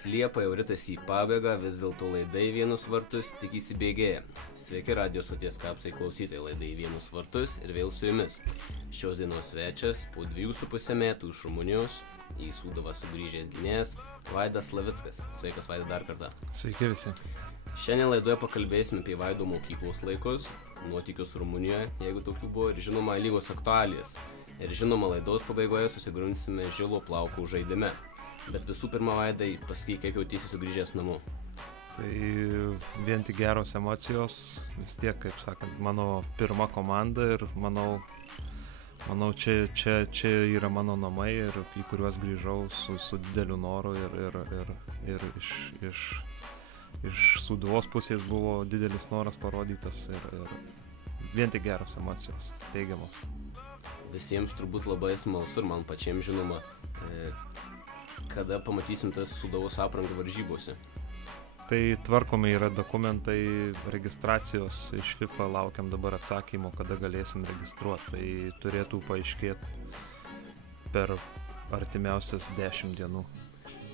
Nors Liepa jau ritasi į pabaigą, vis dėlto laidai Vienus vartus tik įsibėgėja. Sveiki radijos stoties Kapsai klausytojai, laidai Vienus vartus ir vėl su jumis. Šios dienos svečias po 2,5 metų iš Rumunijos į Sūduvą sugrįžęs gynėjas Vaidas Slavickas. Sveikas Vaidai dar kartą. Sveiki visi. Šiandien laidoje pakalbėsime apie Vaido mokyklos laikus, nuotykius Rumunijoje, jeigu tokių buvo, ir žinoma lygos aktualijas. Ir žinoma laidos pabaigoje susigrunsime žilo plauko žaidime. Bet visų pirma, Vaidai, pasakyk, kaip jautiesi sugrįžęs namo. Tai vien tik geros emocijos, vis tiek, kaip sakant, mano pirma komanda ir manau čia yra mano namai ir į kuriuos grįžau su dideliu noru ir iš Sūduvos pusės buvo didelis noras parodytas ir vien tik geros emocijos, teigiamos. Visiems turbūt labai smalsu ir man pačiam žinoma, kada pamatysim tas Sūduvos aprangą varžybose. Tai tvarkomi yra dokumentai registracijos iš FIFA, laukiam dabar atsakymo, kada galėsim registruoti. Tai turėtų paaiškėti per artimiausias 10 dienų.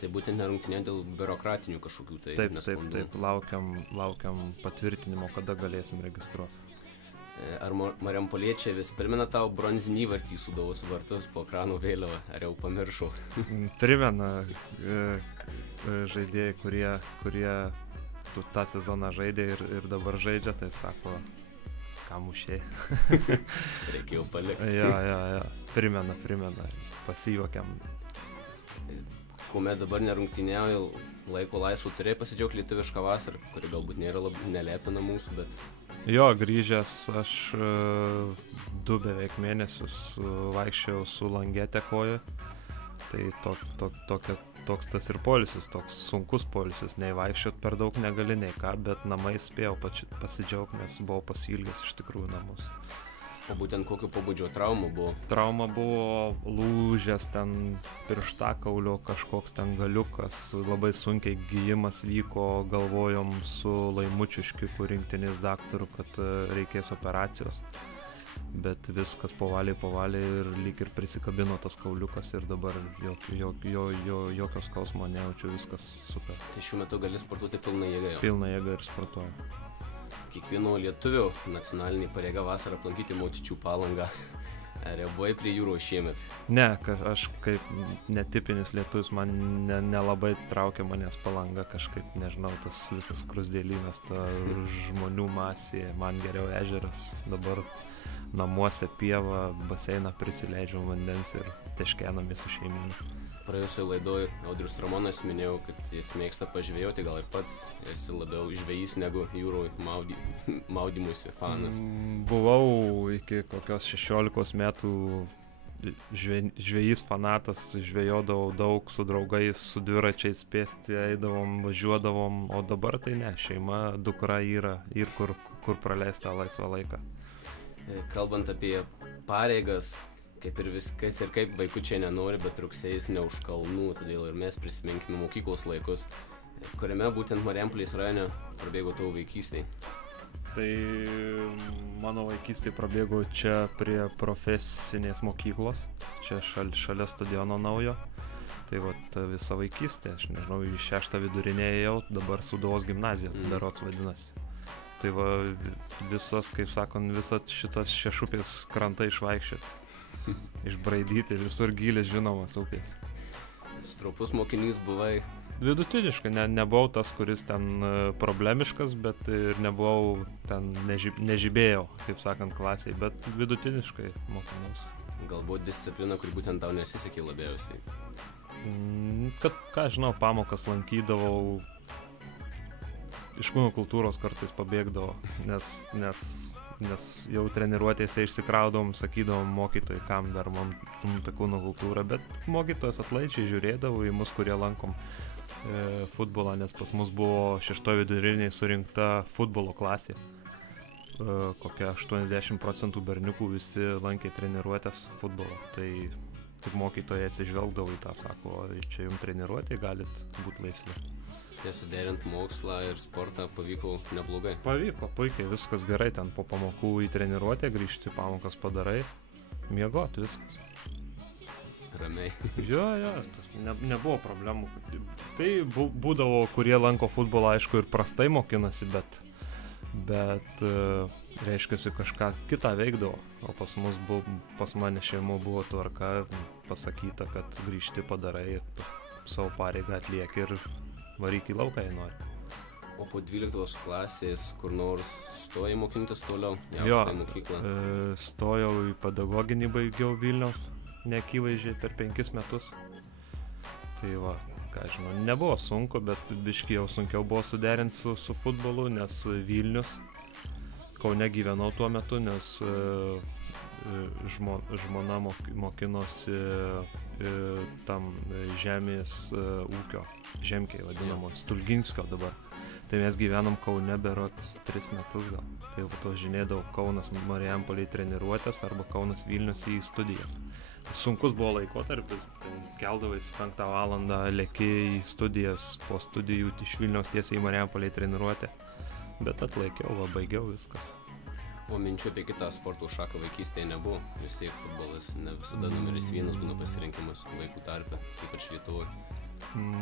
Tai būtent nerungtinė dėl biurokratinių kažkokių tai nesklandumų. Taip, laukiam patvirtinimo, kada galėsim registruoti. Ar Mariampoliečiai vis primena tau bronzinį įvartį Sūduvos vartus po ekrano vėliavą, ar jau pamiršau? Primena žaidėjai, kurie tą sezoną žaidė ir dabar žaidžia, tai sako, ką mušė. Reikėjo palikti. Ja, primena, pasijuokiam. Kuomet dabar nerungtyniauja, laiko laisvų turėjai pasidžiaugti lietuvišką vasarą, kuri galbūt nėra nelepina mūsų, bet... Jo, grįžęs aš 2 beveik mėnesius vaikščiau su langete koja, tai toks tas ir polisis, toks sunkus polisis, nei vaikščiot per daug negali, nei ką, bet namais spėjau pasidžiaugti, nes buvau pasiilgęs iš tikrųjų namus. O būtent kokio pobūdžio traumų buvo? Trauma buvo lūžęs ten pirštakaulio kažkoks ten galiukas, labai sunkiai gijimas vyko, galvojom su Laimučiškiu rinktinės daktaru, kad reikės operacijos. Bet viskas povaliai ir lyg ir prisikabino tas kauliukas ir dabar jokio skausmo nejaučiu, viskas super. Tai šiuo metu gali sportuoti pilną jėgą jau? Pilną jėgą ir sportuoju. Kiekvieno lietuvio nacionalinė pareiga vasarą aplankyti Mocičių Palangą. Ar jau buvai prie jūros šiemet? Ne, aš kaip netipinis lietuvis, man nelabai traukia manęs Palanga, kažkaip, nežinau, tas visas skruzdėlynas, ta žmonių masė, man geriau ežeras, dabar namuose pieva, baseiną prisileidžiam vandens ir teškenamės su šeimynu. Praėjusioje laidoje Audrius Ramonas minėjau, kad jis mėgsta pažvejoti, gal ir pats esi labiau žvejys negu jūroje maudymusi fanas. Buvau iki kokios 16 metų žvejys fanatas, žvejodavau daug su draugais, su dviračiais pėsti, eidavom, važiuodavom, o dabar tai ne, šeima, dukra yra ir kur praleisti tą laisvą laiką. Kalbant apie pareigas, kaip ir viskas ir kaip vaikučiai nenori, bet rugsėjis ne už kalnų, todėl ir mes prisiminkime mokyklos laikus, kuriame būtent Marijampolės rajone prabėgo tavo vaikystėje. Tai mano vaikystėje prabėgo čia prie profesinės mokyklos, čia šalia stadiono naujo. Tai vat visa vaikystė, aš nežinau, į 6 vidurinę ėjau, dabar Sūduvos gimnazija, berods vadinasi. Tai va visas, kaip sakant, visas šitas Šešupės krantai išvaikščioti. Išbraidyti, visur gylis žinomas upės. Stropus mokinys buvai? Vidutiniškai, nebuvau tas, kuris ten problemiškas, bet ir nebuvau ten, nežibėjau, kaip sakant, klasiai, bet vidutiniškai mokinaus. Galbūt disciplina, kur būtent tau nesisekė labiausiai? Ką žinau, pamokas lankydavau, iš kūno kultūros kartais pabėgdavo, nes jau treniruotėse išsikraudom, sakydavom mokytojai, kam dar man ta kūno kultūra, bet mokytojas atlaidžiai žiūrėdavo į mus, kurie lankom futbolą, nes pas mus buvo 6 viduriniai surinkta futbolo klasė. Kokia 80% berniukų visi lankė treniruotės futbolo, tai tik mokytojai atsižvelgdavo į tą, sako, čia jums treniruotė, galit būti laisvi. Tai suderint mokslą ir sportą pavyko neblogai? Pavyko, puikiai, viskas gerai, ten po pamokų į treniruotę grįžti, pamokas padarai, miegot, viskas. Ramiai. Jo, nebuvo problemų. Tai būdavo, kurie lanko futbolą, aišku, ir prastai mokinasi, bet reiškiasi kažką kitą veikdavo. O pas mane šeimo buvo tvarka, pasakyta, kad grįžti padarai, savo pareigą atlieki ir varyk į lauką, jei nori. O po 12 klasės kur nors stojai mokintis toliau? Jo, mokyklą? Stojau į pedagoginį, baigiau Vilniaus, neakivaizdžiai per 5 metus. Tai va, ką žinau, nebuvo sunku, bet biškį jau sunkiau buvo suderinti su futbolu, nes Vilnius, Kaune gyvenau tuo metu, nes žmona mokinosi tam žemės ūkio, žemkiai vadinamo, Stulginskio dabar. Tai mes gyvenom Kaune berods 3 metus gal. Tai jau važinėdavau Kaunas Marijampolėj treniruotės arba Kaunas Vilnius į studijas. Sunkus buvo laikotarpis, keldavais 5 valandą, leki į studijas, po studijų iš Vilniaus tiesiai į Marijampolėj treniruotę. Bet atlaikiau, baigiau viskas. O minčių apie kitą sporto šaką vaikystėje nebuvo? Vis tiek futbolas ne visada numeris 1 būna pasirinkimas vaikų tarpe, ypač Lietuvoje.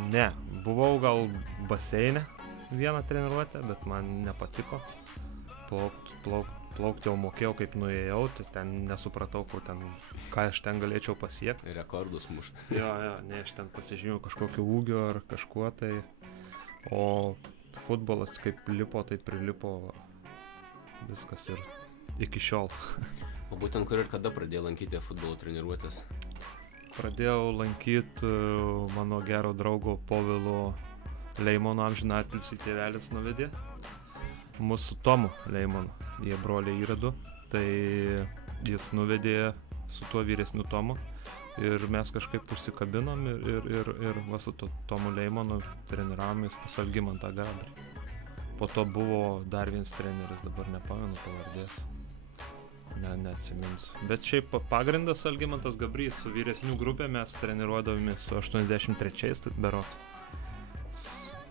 Ne, buvau gal baseine vieną treniruotę, bet man nepatiko. Plaukti jau mokėjau, kaip nuėjau, tai ten nesupratau, ką aš ten galėčiau pasiekti. Rekordus mušti. Jo, ne, aš ten pasižymėjau kažkokio ūgio ar kažkuo tai. O futbolas kaip lipo, tai prilipo viskas ir iki šiol. O būtent kur ir kada pradėjai lankyti futbolo treniruotės? Pradėjau lankyti mano gero draugo Povilo Leimono, amžinatilsį tėvelis nuvedė. Mūsų Tomu Leimonu, jie broliai yra 2, tai jis nuvedė su tuo vyresniu Tomu ir mes kažkaip užsikabinom ir va su Tomu Leimonu treniravomės pas Algimantą Gabrį. Po to buvo dar vienas treneris, dabar nepamenu pavardės. Neatsiminsiu. Bet šiaip pagrindas Algimantas Gabrys, su vyresnių grupė mes treniruodavomės su 83-ais berods.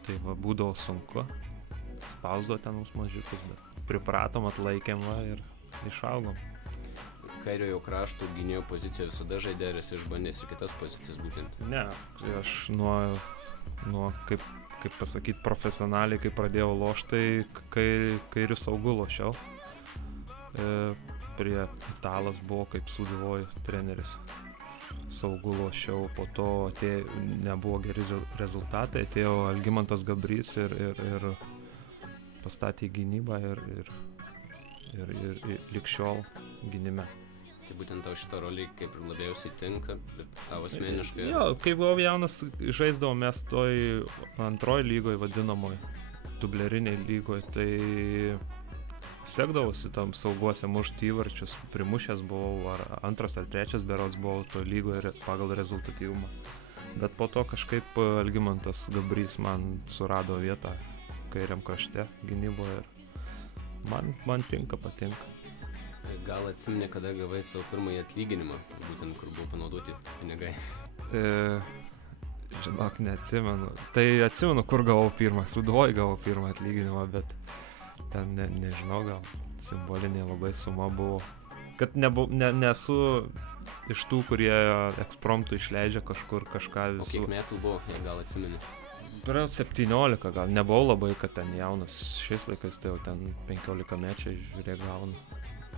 Tai va, būdavo sunku, spausdavo ten mums mažiukus, bet pripratom, atlaikėm ir išaugom. Kairiojo krašto gynėjo poziciją visada žaidė, ar esi išbandęs ir kitas pozicijas būtent? Ne, aš nuo kaip pasakyti, profesionaliai, kai pradėjau lošti, tai kairių saugų lošiau. Prie Italas buvo kaip Sūduvoj treneris. Saugų lošiau, po to nebuvo geri rezultatai, atėjo Algimantas Gabrys ir pastatė gynybą ir lik šiol gynime. Tai būtent tau šitą rolį kaip ir labiausiai tinka, bet tau asmeniškai... Jo, kai buvau jaunas, žaisdavom mes toj antroj lygoj vadinamoj, dubleriniai lygoj, tai sekdavosi tam sauguose mušti įvarčius, primušęs buvau, ar 2 ar 3 berods buvau to lygoje pagal rezultatyvumą. Bet po to kažkaip Algimantas Gabrys man surado vietą kairiam krašte gynyboje ir man patinka. Gal atsimeni, kada gavai savo pirmąjį atlyginimą, būtent kur buvo panaudoti pinigai? Žinok, neatsimenu. Tai atsimenu, kur gavau pirmą, Sūduvoj gavau pirmą atlyginimą, bet ten nežinau, gal simbolinė labai suma buvo. Kad nesu iš tų, kurie ekspromtų išleidžia kažkur kažką visų. O kiek metų buvo, jei gal atsimeni? Per 17 gal, nebuvau labai, kad ten jaunas, šiais laikais tai jau ten 15 mečiai žiūrėk gauna.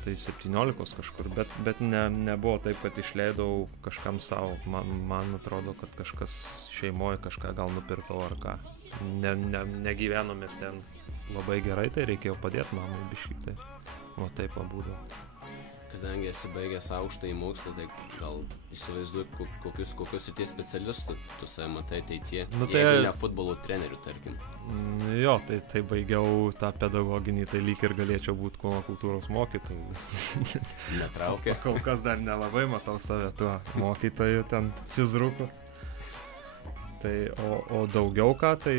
Tai 17 kažkur, bet nebuvo taip, kad išleidau kažkam savo. Man atrodo, kad kažkas šeimoje kažką gal nupirkau ar ką. Negyvenomės ten labai gerai, tai reikėjo padėti mamai biškį, tai o taip pabūdavo. Kadangi esi baigęs aukštąjį mokslą, tai gal įsivaizduoju, kokius tie specialistų tu save matai ateityje, jeigu ne futbolo trenerių, tarkim. Jo, tai baigiau tą pedagoginį, tai lyg ir galėčiau būti kūno kultūros mokytoju. Netraukia. Kol kas dar nelabai matau save tuo mokytoju ten fizruku. Tai, o daugiau ką, tai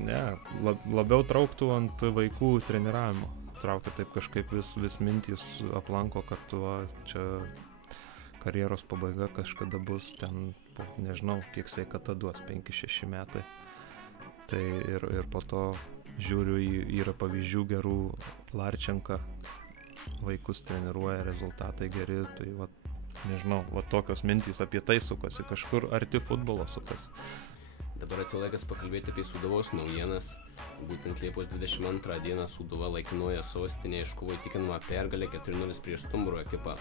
ne, labiau trauktų ant vaikų treniravimo. Traukia taip kažkaip vis mintys aplanko, kad čia karjeros pabaiga kažkada bus ten, nežinau, kiek sveikata duos, 5-6 metai. Tai ir po to žiūriu, yra pavyzdžių gerų, Larčenka vaikus treniruoja, rezultatai geri, tai nežinau, va tokios mintys apie tai sukasi, kažkur arti futbolo sukasi. Dabar atėjo laikas pakalbėti apie Sūduvos naujienas. Būtent Liepos 22 dieną Sūduva laikinoje sostinėje iškovojo įtikinamą pergalę 4-0 prieš Stumbro ekipą.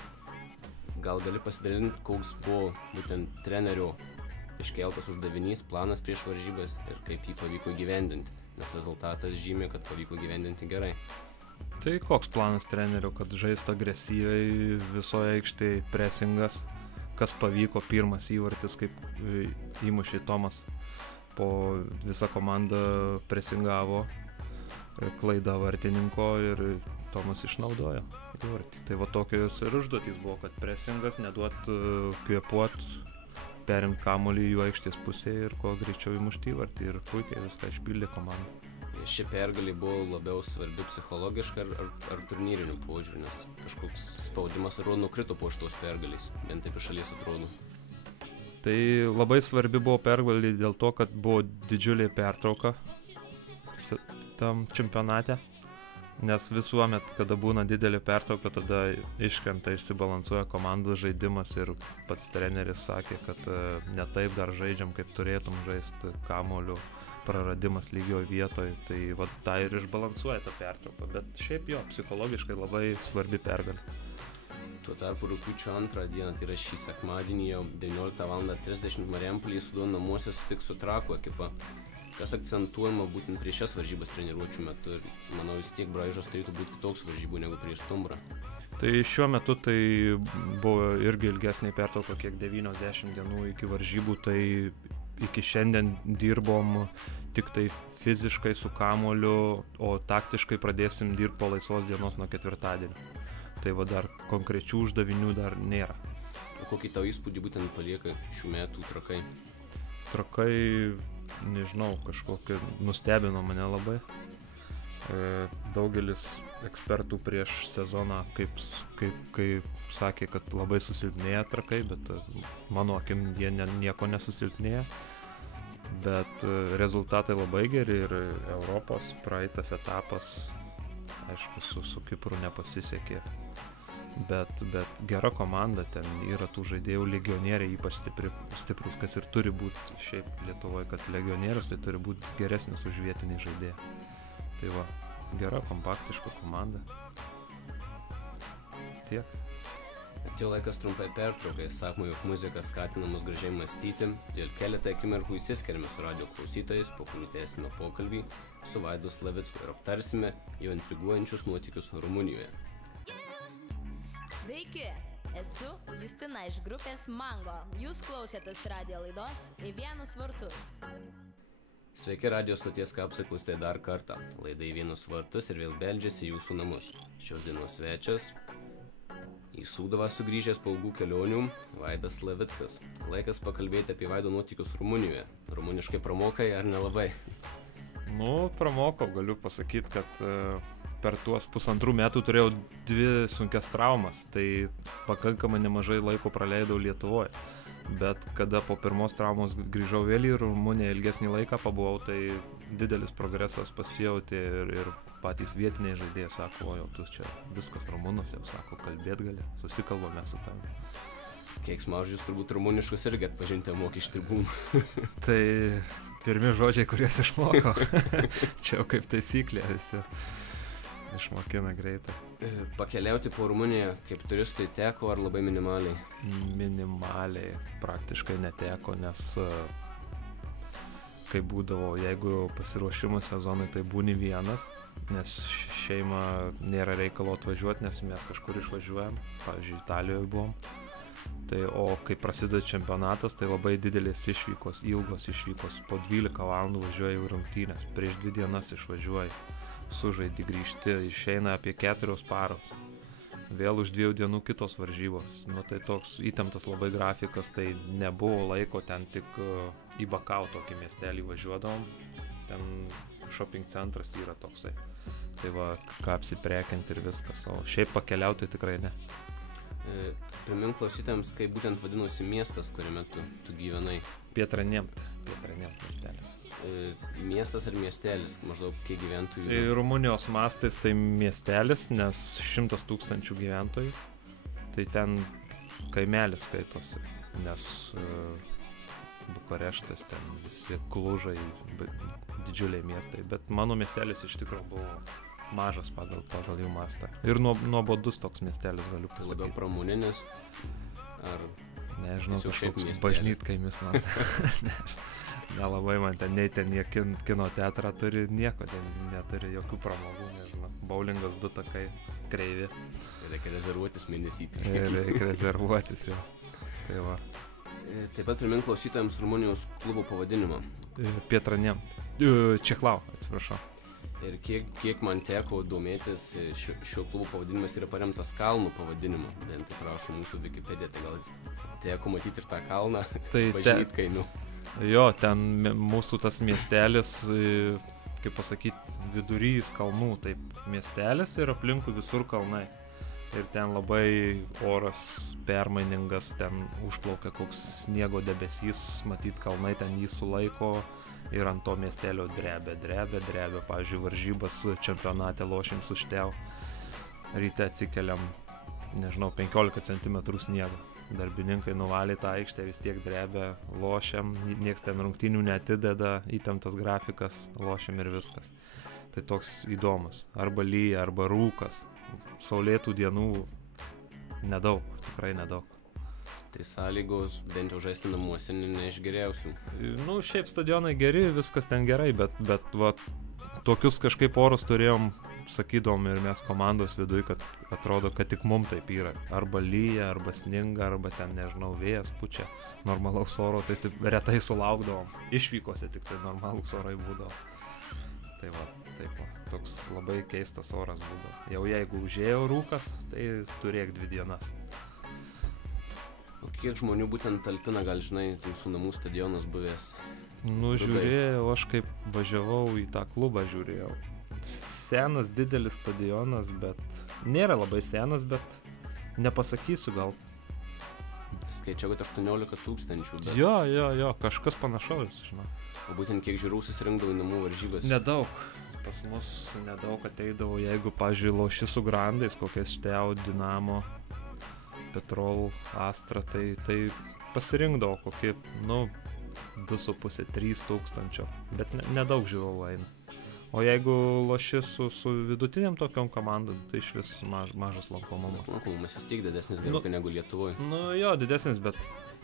Gal gali pasidalinti, koks buvo būtent trenerio iškeltas uždavinys, planas prieš varžybas ir kaip jį pavyko įgyvendinti, nes rezultatas žymė, kad pavyko įgyvendinti gerai. Tai koks planas trenerio, kad žaist agresyviai, visoje aikštėje presingas, kas pavyko, pirmas įvartis, kaip įmušė Tomas. Po visą komandą presingavo, klaida vartininko ir Tomas išnaudojo įvartį. Tai va tokios ir užduotys buvo, kad presingas, neduot kvėpuot, perimt kamuolį jų aikštės pusėje ir kuo greičiau įmušti įvartį ir puikiai viską išpildė komanda. Ši pergalė buvo labiau svarbi psichologiškai ar turnyriniu požiūriu, nes kažkoks spaudimas nukrito po šitos pergalės, bent taip iš šalies atrodo. Tai labai svarbi buvo pergalė dėl to, kad buvo didžiulė pertrauka tam čempionate, nes visuomet, kada būna didelė pertrauka, tada iškrenta, išsibalansuoja komandos žaidimas ir pats treneris sakė, kad ne taip dar žaidžiam, kaip turėtum žaisti kamuoliu, praradimas lygioje vietoje, tai va tą ir išbalansuoja tą pertrauką, bet šiaip jo, psichologiškai labai svarbi pergalė. Tuo tarpu rugpjūčio 2 dieną, tai yra šį sekmadienį jau 19:30 Marijampolėje Sūduva namuose susitiks su Trakų ekipa. Kas akcentuojama būtent prieš šias varžybas treniruočių metu ir manau vis tiek braižas turėtų būti kitoks varžybų negu prieš Stumbrą. Tai šiuo metu tai buvo irgi ilgesnė pertrauka, kiek 90 dienų iki varžybų, tai iki šiandien dirbom tik tai fiziškai su kamuoliu, o taktiškai pradėsim dirbti po laisvos dienos nuo ketvirtadienio. Tai va dar konkrečių uždavinių dar nėra. O kokį tau įspūdį būtent palieka šių metų Trakai? Trakai, nežinau, kažkokie nustebino mane labai. Daugelis ekspertų prieš sezoną kaip sakė, kad labai susilpnėja Trakai, bet mano akim jie nieko nesusilpnėja. Bet rezultatai labai geri ir Europos praeitas etapas, aišku, su Kipru nepasisekė. Bet gera komanda, ten yra tų žaidėjų legionieriai, ypač stiprus, kas ir turi būti šiaip Lietuvoje, kad legionierius tai turi būti geresnis už vietinį žaidėją. Tai va, gera, kompaktiška komanda. Tiek. Atėjo laikas trumpai pertraukai, sakoma, jog muzika skatina mus gražiai mąstyti, dėl keletą akimirkų įsiskiriame su radio klausytojais, po kurių tęsime pokalbį su Vaidu Slavicku ir aptarsime jo intriguojančius nuotykius Rumunijoje. Sveiki, esu Justina iš grupės Mango. Jūs klausėtės radio laidos Į vienus vartus. Sveiki, radio stoties kapsai klausytojai dar kartą. Laida Į vienus vartus ir vėl beldžiasi į jūsų namus. Šios dienos svečias į Sūduvą sugrįžęs po ilgų kelionių Vaidas Slavickas. Laikas pakalbėti apie Vaido nuotykius Rumunijoje. Rumuniškai pramokai ar nelabai? Nu, pramokau, galiu pasakyti, kad per tuos 1,5 metų turėjau 2 sunkias traumas, tai pakankamai nemažai laiko praleidau Lietuvoje. Bet kada po pirmos traumos grįžau vėl į Rumuniją, ilgesnį laiką pabuvau, tai didelis progresas pasijautė ir patys vietiniai žaidėjai sako, o jau tu čia viskas rumunas, jau sako, kalbėt gali, susikalbame su tavimi. Keiksmažodžius turbūt rumuniškus irgi atpažinti moki iš tribūnų. Tai pirmi žodžiai, kuriuos išmokau. Čia jau kaip taisyklė visi išmokina greitai. Pakeliauti po Rumuniją kaip turistui teko ar labai minimaliai? Minimaliai praktiškai neteko, nes kai būdavo, jeigu pasiruošimo sezonui, tai būni vienas, nes šeima nėra reikalo atvažiuoti, nes mes kažkur išvažiuojam, pavyzdžiui, Italijoje buvom. Tai, o kai prasideda čempionatas, tai labai didelės išvykos, ilgos išvykos, po 12 valandų važiuoji į rungtynes, prieš 2 dienas išvažiuoji, sužaidi, grįžti, išeina apie 4 paros, vėl už 2 dienų kitos varžybos. Nu, tai toks įtemptas labai grafikas, tai nebuvo laiko, ten tik į Bakau tokį miestelį važiuodavom, ten shopping centras yra toksai, tai va, ką apsiprekinti ir viskas, o šiaip pakeliauti tikrai ne. Primink klausytėms, kaip būtent vadinosi miestas, kuriame tu gyvenai? Pietraniemt miestelis. Miestas ar miestelis, maždaug kiek gyventojų? Rumunijos mastais tai miestelis, nes 100 000 gyventojų, tai ten kaimelis skaitosi, nes Bukareštas, ten visi Klužai, didžiuliai miestai, bet mano miestelis iš tikrųjų buvo mažas pagal jų mastą. Ir nuobodus toks miestelis, galiu pasakyti. Tai labiau pramuninis, ar... Nežinau, Tiesiog kažkoks bažnytkaimis man. Nelabai man ten, nei ten jie kino teatrą turi, nieko, ten neturi jokių pramogų, nežinau. Bowlingas 2 takai, kreivi. Reikia rezervuotis mėnesį. Reikia rezervuotis jau. Tai va. Taip pat primink klausytojams Rumunijos klubo pavadinimą. Pietraniem. Čeklau, atsiprašau. Ir kiek man teko domėtis, šio klubo pavadinimas yra paremtas kalnų pavadinimu. Bent tai prašo mūsų Wikipedia, tai gal teko matyti ir tą kalną, Bažnytkaimių. Jo, ten mūsų tas miestelis, kaip pasakyti, vidurys kalnų, taip miestelis ir aplinkui visur kalnai. Ir ten labai oras permainingas, ten užplaukia koks sniego debesys, matyt kalnai ten jį sulaiko ir ant to miestelio drebia. Pavyzdžiui, varžybas čempionate lošim su Šteu. Ryte atsikeliam, nežinau, 15 cm sniego. Darbininkai nuvalė tą aikštę, vis tiek drebia, lošiam, nieks ten rungtynių neatideda, įtemptas grafikas, lošiam ir viskas. Tai toks įdomus. Arba lyja, arba rūkas. Saulėtų dienų nedaug, tikrai nedaug. Tai sąlygos bent jau žaisti namuose ne iš geriausių. Nu, šiaip stadionai geri, viskas ten gerai, bet va, tokius kažkaip orus turėjom, sakydom ir mes komandos viduj, kad atrodo, kad tik mum taip yra. Arba lyja, arba sninga, arba ten, nežinau, vėjas pučia. Normalaus oro, tai taip retai sulaukdavom. Išvykose tik tai normalūs orai būdavo. Tai va, toks labai keistas oras būdavo. Jau jeigu užėjo rūkas, tai turėk 2 dienas. O kiek žmonių būtent talpina, gal žinai, jūsų namų stadionas buvęs? Nu, žiūrėjau, aš kaip važiavau į tą klubą, žiūrėjau. Senas, didelis stadionas, bet nėra labai senas, bet nepasakysiu gal. Skaičiau, kad 18 000, bet... Jo, kažkas panašaus, žinau. O būtent kiek žiūrų susirinkdavo į namų varžybas? Nedaug. Pas mus nedaug ateidavo, jeigu, pavyzdžiui, loši su grandais, kokias Šteu, Dinamo, Petrol, Astra, tai pasirinkdavo kokį, 2,5–3 tūkstančio, bet nedaug žiūrovų eina. O jeigu loši su vidutiniam tokiom komandom, tai iš vis mažas lankomumas. Lankomumas vis tiek didesnis gerokai negu Lietuvoje. Nu jo, didesnis, bet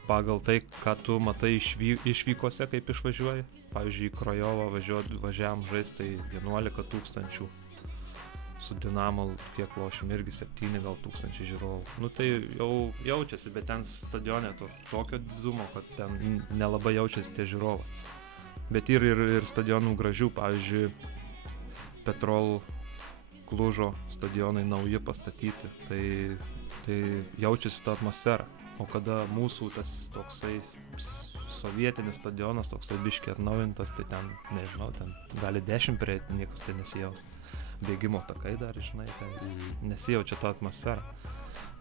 pagal tai, ką tu matai išvykose, kaip išvažiuoji. Pavyzdžiui, į Krajovą važiavam žaisti, tai 11 tūkstančių. Su Dinamo, kiek lošim, irgi 7 gal tūkstančių žiūrovų. Nu tai jau jaučiasi, bet ten stadione tokio didumo, kad ten nelabai jaučiasi tie žiūrovai. Bet ir stadionų gražių, pavyzdžiui, Petrol, Klužo stadionai nauji pastatyti, tai jaučiasi ta atmosfera. O kada mūsų tas toksai sovietinis stadionas, toksai biškiai atnaujintas, tai ten, nežinau, ten gali 10 prieiti, niekas tai nesijaus. Bėgimo takai dar, žinai, tai nesijaučia ta atmosfera.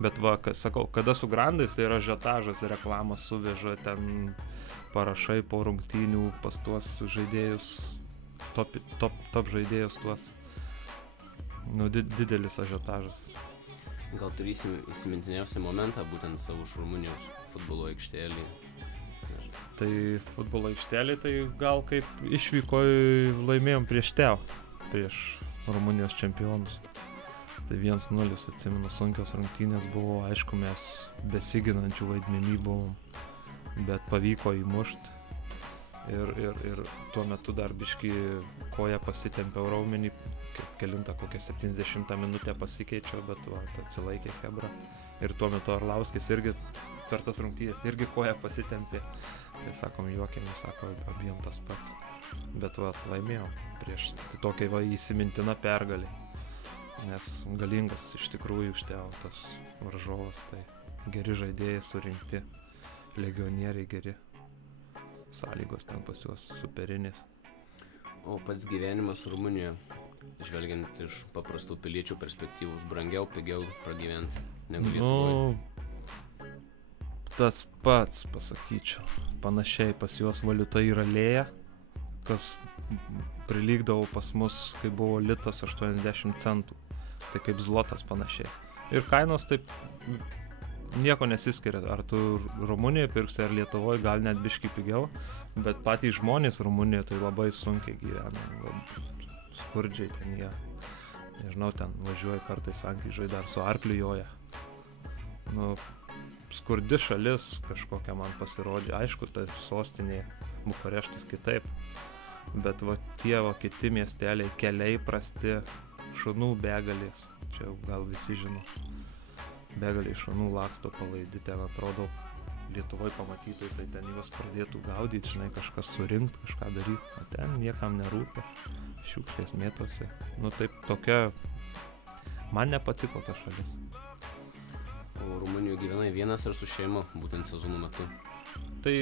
Bet va, sakau, kada su grandais, tai yra žiotažas, reklamos suveža, ten parašai po rungtynių pas tuos žaidėjus, top žaidėjus tuos. Nu, didelis žiotažas. Gal turi įsimintiniausią momentą būtent savo iš Rumunijos futbolo aikštelį? Tai futbolo aikštelį, tai gal kaip išvyko laimėjom prieš Šteu, prieš Rumunijos čempionus. Tai 1-0, atsimenu, sunkios rungtynės buvo, aišku, mes besiginančių vaidmenį buvom, bet pavyko įmušt. Ir tuo metu dar biškį koja pasitempė raumenį, kelintą kokią 70 minutę pasikeičiau, bet va, atsilaikė Hebra. Ir tuo metu Arlauskis irgi per tas rungtynės irgi koja pasitempė. Tai sakom, juokėmės, sako, abiem tas pats. Bet va, laimėjom prieš tokiai va įsimintina pergalė. Nes galingas iš tikrųjų Šteu tas varžovas, tai geri žaidėjai surinkti, legionieriai geri, sąlygos ten pas juos superinės. O pats gyvenimas Rumunijoje, žvelgiant iš paprastų piliečių perspektyvos, brangiau, pigiau pragyventi negu Lietuvoje? Tas pats, pasakyčiau. Panašiai pas juos valiuta yra lėja, kas prilygdavo pas mus, kai buvo litas 80 centų. Tai kaip zlotas panašiai. Ir kainos taip nieko nesiskiria, ar tu Rumunijoje pirksi, ar Lietuvoje, gal net biškai pigiau, bet patys žmonės Rumunijoje tai labai sunkiai gyvena, skurdžiai ten jie, nežinau, ten važiuoja kartais sankryžoj, dar su arkliu joja. Nu, skurdi šalis kažkokia man pasirodė, aišku, tai sostinė Bukareštas kitaip, bet va tie va kiti miesteliai, keliai prasti, šunų begalės, čia gal visi žino, begaliai šunų laksto palaidi, ten atrodo Lietuvoje pamatytai, tai ten juos pradėtų gaudyti, žinai, kažkas surinkt, kažką daryti, o ten niekam nerūpia, šiukšlės mėtosi, nu taip tokia, man nepatiko ta šalis. O Rumunijoje gyvenai vienas ar su šeima, būtent sezonų metu? Tai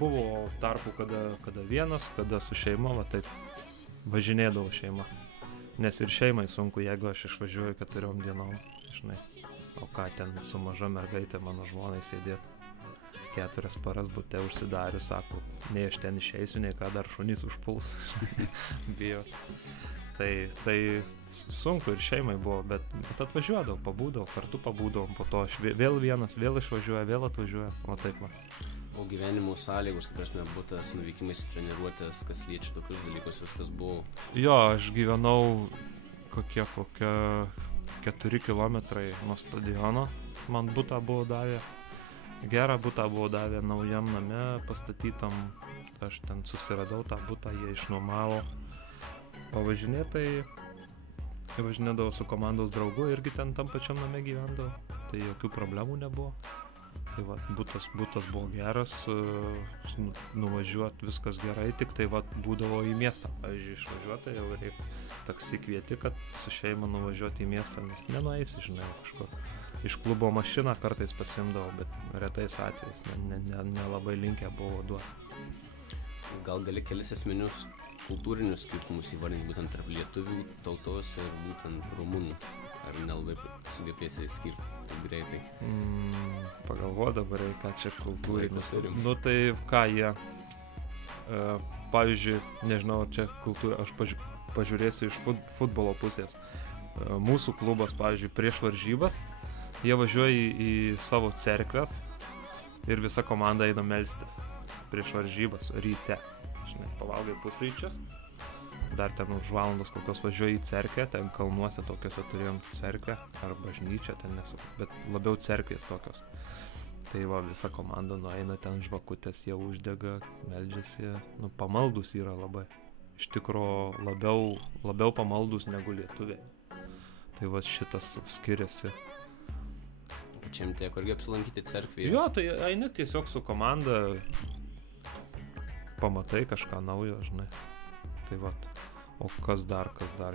buvo tarpų, kada vienas, kada su šeima, va taip važinėdavo šeima. Nes ir šeimai sunku, jeigu aš išvažiuoju 4 dienom, žinai. O ką ten su maža mergaitė mano žmonai sėdėt 4 paras bute užsidarius, sako, nei aš ten išeisiu, nei ką dar šunys užpuls. Bijos. Tai sunku ir šeimai buvo, bet atvažiuodavau, pabūdavau, kartu pabūdavom, po to aš vėl vienas, vėl išvažiuoju, vėl atvažiuoju, o taip va. O gyvenimo sąlygos, tai prasme, būtas, nuvykimais į treniruotės, kas liečia tokius dalykus, viskas buvo? Jo, aš gyvenau kokie 4 kilometrai nuo stadiono, man butą buvo davę, gerą butą buvo davę naujam name pastatytam, aš ten susiradau tą butą, jie išnuomavo, o važinėdavau su komandos draugu, irgi ten tam pačiam name gyvendavau, tai jokių problemų nebuvo. Tai va, butas buvo geras, nuvažiuot viskas gerai, tik tai va, būdavo į miestą. Pavyzdžiui, išvažiuoti jau reikia taksi kvieti, kad su šeima nuvažiuoti į miestą, nes nenueisi, žinai, kažkur. Iš klubo mašiną kartais pasimdavau, bet retais atvejais, nelabai linkę buvo duoti. Gal gali kelis esminius kultūrinius skirtumus įvardinti būtent tarp lietuvių tautos ir būtent rumunų? Ar nelabai sugebėsi skirti taip greitai? Pagalvo dabar, ką čia kultūrinis. Nu tai ką jie, pavyzdžiui, nežinau, čia kultūra, aš pažiūrėsiu iš futbolo pusės. Mūsų klubas, pavyzdžiui, prieš varžybas, jie važiuoja į savo cerkves ir visa komanda eina melstis prieš varžybas ryte. Žinai, pavalgai pusryčius. Dar ten už valandos kokios važiuoja į cerkę, ten kalnuose tokiose turėjom cerkę, ar bažnyčią, ten nesu, bet labiau cerkės tokios. Tai va, visa komanda nueina ten, žvakutės jie uždega, meldžiasi, nu pamaldus yra labai. Iš tikro labiau pamaldus negu lietuviai. Tai va šitas skiriasi. Pačiam teko irgi apsilankyti cerkvėje? Jo, tai eini tiesiog su komanda, pamatai kažką naujo, žinai. Tai va, o kas dar,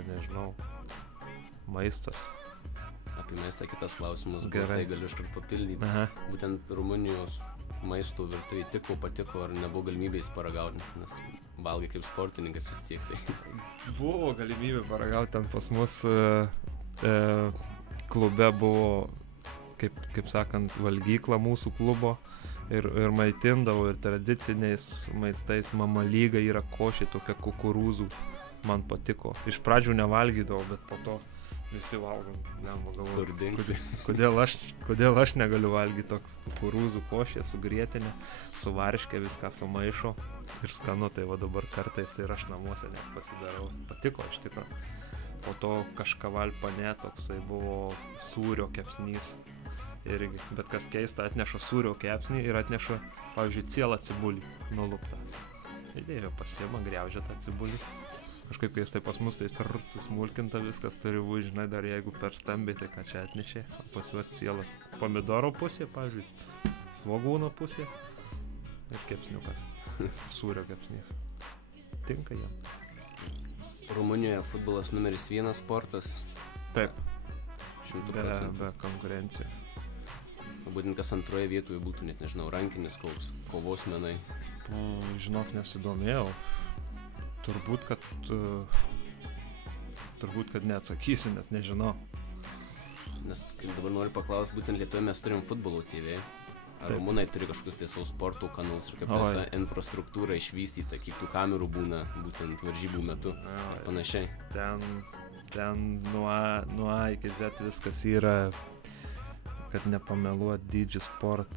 nežinau, maistas. Apie maistą kitas klausimas, gerai. Tai galiu iškart papildyti. Aha. Būtent Rumunijos maisto virtuvėj patiko, ar nebuvo galimybės paragauti, nes valgai kaip sportininkas vis tiek tai. Buvo galimybė paragauti, ten pas mus klube buvo, kaip sakant, valgykla mūsų klubo. Ir maitindavau ir tradiciniais maistais, mama lyga yra košė, tokia kukurūzų, man patiko. Iš pradžių nevalgydavau, bet po to visi valgom. Kodėl aš negaliu valgyti toks kukurūzų košė su grietinė, su varške, viską sumaišo ir skanu, tai va dabar kartais ir aš namuose net pasidarau. Patiko iš tikro. Po to kažkaval pane toksai buvo sūrio kepsnys. Irgi, bet kas keista, atneša sūrio kepsnį ir atneša, pavyzdžiui, cielą cibulį nuluptą. Įdėjo pasiema, griaužia tą cibulį. Kažkaip keistai pas mus tai susmulkinta viskas turi būti, žinai, dar jeigu per stambiai, tai ką čia atnešė, pas juos cielą. Pomidoro pusė, pavyzdžiui, svogūno pusė ir kepsniukas, sūrio kepsnys. Tinka jam. Rumunijoje futbolas numeris 1 sportas? Taip. 100%. Be konkurencijos. Būtent kas antroje vietoje būtų, net nežinau, rankinis koks, kovos menai. Žinok, nesidomėjau. Turbūt, kad neatsakysiu, nes nežinau. Nes dabar noriu paklausti, būtent Lietuvoje mes turim futbolo TV. Ar rumunai turi kažkokius tai savo sporto kanalus ir kaip ta infrastruktūra išvystyta, kiek tų kamerų būna būtent varžybų metu ir panašiai? Ten nuo A iki Z viskas yra kad nepameluot, Digi Sport,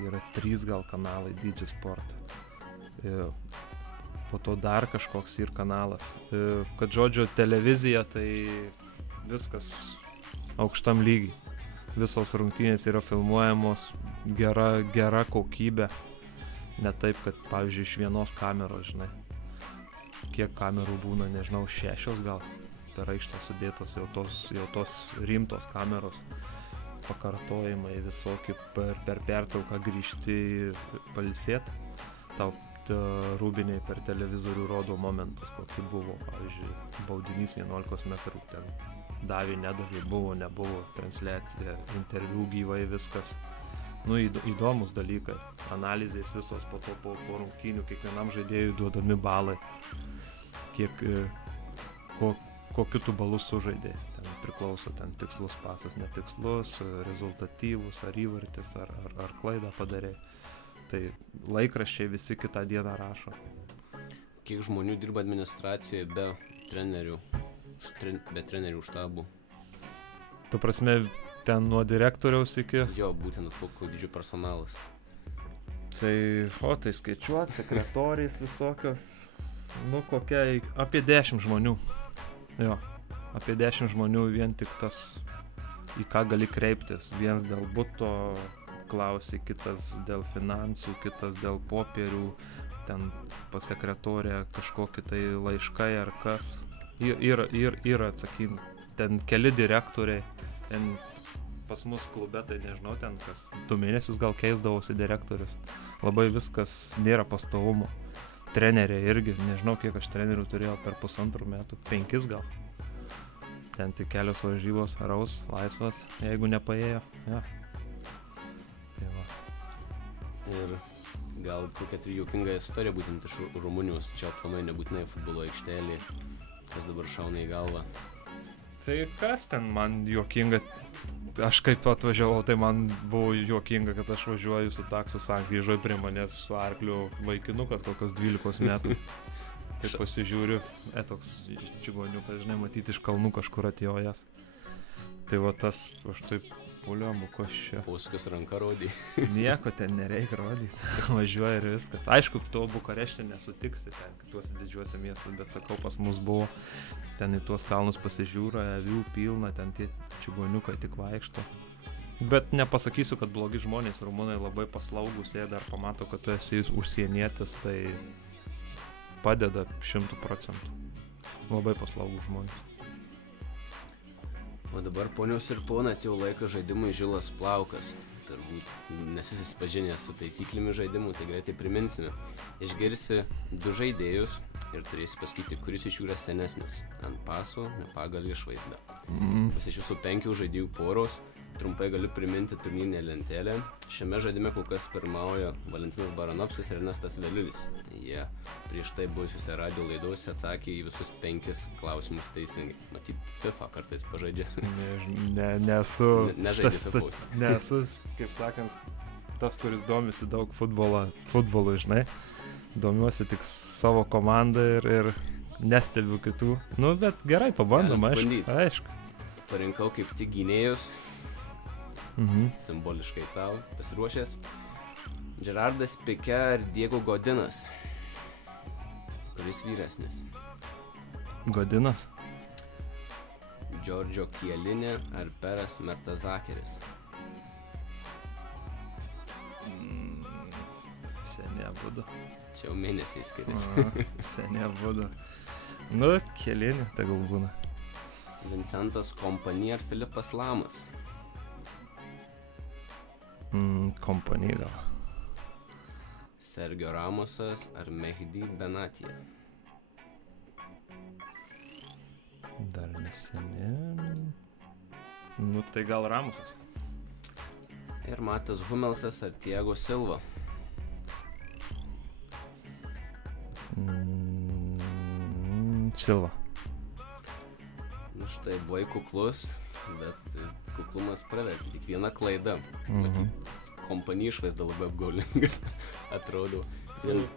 yra 3 gal kanalai Digi Sport. Po to dar kažkoks ir kanalas. Kad žodžiu, televizija, tai viskas aukštam lygiai. Visos rungtynės yra filmuojamos, gera kokybė. Ne taip, kad, pavyzdžiui, iš vienos kameros, žinai. Kiek kamerų būna, nežinau, 6 gal per aikštę sudėtos, jau tos rimtos kameros. Pakartojimai visokie, per pertrauką grįžti pailsėt. Tau rūbiniai per televizorių rodo momentus, kokį buvo, pavyzdžiui, baudinys 11 metrų, ten davė, nedavė, buvo, nebuvo, transliacija, interviu gyvai, viskas. Įdomus dalykai, analizės visos, po to po rungtynių, kiekvienam žaidėjui duodami balai, kokiu tu balus sužaidė, ten priklauso, ten tikslus pasas, netikslus, rezultatyvus, ar įvartis, ar klaidą padarė. Tai laikraščiai visi kitą dieną rašo. Kiek žmonių dirba administracijoje be trenerių štabų? Tu prasme, ten nuo direktoriaus iki... Jo, būtent kokio dydžio personalas. Tai skaičiuot, sekretorijas visokios, apie 10 žmonių. Jo, apie 10 žmonių vien tik tas, į ką gali kreiptis. Vienas dėl buto klausi, kitas dėl finansų, kitas dėl popierių, ten pas sekretorę kažkokie tai laiškai ar kas. Yra atsakingi. Ten keli direktoriai, ten pas mus klube, tai nežinau, ten kas 2 mėnesius gal keisdavosi direktorius. Labai viskas nėra pastovumo. Treneriai irgi, nežinau, kiek aš trenerių turėjau per 1,5 metų, 5 gal. Ten tik kelios varžybos, raus, laisvas, jeigu nepaėjo. Ja. Tai va. Ir gal kokia tai juokinga istorija būtent iš Rumunijos, čia aplamai nebūtinai futbolo aikštelė, kas dabar šauna į galvą. Tai kas ten man juokinga, aš kaip atvažiavau, tai man buvo juokinga, kad aš važiuoju su taksu sankryžoj prie manęs su arkliu vaikinukas kokios 12 metų. Kai pasižiūriu, toks čigoniukas, žinai, matyti iš kalnų kažkur atjojas. Tai va tas, aš taip, puliambu, kas čia. Pauskas ranka rodė. Nieko ten nereikia rodyti, važiuoja ir viskas. Aišku, to Bukarešte nesutiksi, ten kituose didžiuose miestuose, bet sakau, pas mus buvo, ten į tuos kalnus pasižiūra, avių pilna, ten tie čigoniukai tik vaikšto. Bet nepasakysiu, kad blogi žmonės, rumunai labai paslaugus, jie dar pamato, kad tu esi užsienietis, tai padeda 100%. Labai paslaugus žmonės. O dabar, ponios ir ponai, atėjo laikas žaidimui Žilas plaukas. Turbūt nesusipažinęs su taisyklėmis žaidimų, tai greitai priminsime. Išgirsi 2 žaidėjus ir turėsi pasakyti, kuris iš jų yra senesnis. Ant paso, ne pagal išvaizdą. Pas iš visų 5 žaidėjų poros. Trumpai galiu priminti turnyrinę lentelę. Šiame žaidime kol kas pirmauja Valentinas Baranovskis ir Ernestas Veliulis. Jie prieš tai buvusiuose radio laidose atsakė į visus 5 klausimus teisingai. Matyt, FIFA kartais pažaidžia. Nesu, kaip sakant, tas, kuris domisi daug futbolu, žinai. Domiuosi tik savo komandą ir nestebiu kitų. Bet gerai, pabandom, aišku. Parinkau kaip tik gynėjus. Simboliškai tau pasiruošęs. Gerardas Piqué ar Diego Godinas? Kuris vyresnis? Godinas. Giorgio Chiellini ar Peras Mertesakeris? Seniai abudu. Čia jau mėnesiai skiriasi. Seniai abudu. Chiellini, tai gal būna. Vincentas Kompany ar Filipas Lamas? Kompany gal. Sergio Ramosas ar Mehdi Benatia? Dar neseniai. Tai gal Ramosas. Ir Matas Hummelsas ar Thiago Silva? Silva. Štai buvai kuklus, bet kuklumas pravertė, tik viena klaida. Matyt, kompanija išvaizda labai apgaulinga atrodo.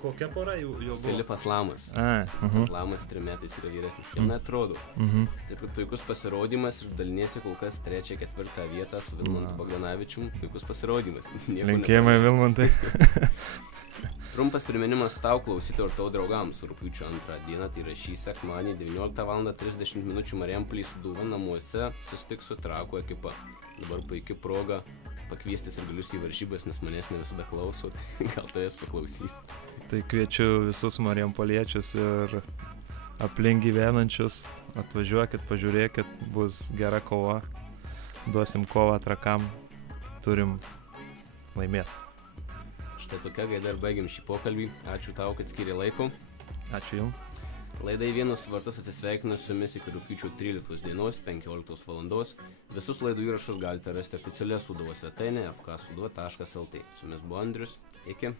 Kokia pora jau buvo? Filipas Lamas. Lamas 3 metais yra vyresnis. Jau neatrodo. Taip pat puikus pasirodymas ir daliniesi kol kas 3-4 vietą su Vilmantu Bogdanavičium. Puikus pasirodymas. Linkėjimai Vilmantai. Trumpas priminimas tau klausytojų ir tau draugams. Rugpjūčio 2 dieną, tai yra šį sekmadienį 19:30 min. Marijampolėj Sūduva namuose susitiks su Trakų ekipa. Dabar puiki proga pakviestis ir galius į varžybas, nes manęs ne visada klauso, gal tavęs paklausys. Tai kviečiu visus marijampoliečius ir aplink gyvenančius, atvažiuokit, pažiūrėkit, bus gera kova, duosim kovą Trakam, turim laimėti. Štai tokia gaida ir baigiam šį pokalbį. Ačiū tau, kad skiri laiko. Ačiū jums. Laidai Vienos vartus atsisveikinu su jumis iki rugpjūčio 13 dienos 15 valandos. Visus laidų įrašus galite rasti oficialioje Sūduvos svetainėje fksūduva.lt. Su jumis buvo Andrius. Iki.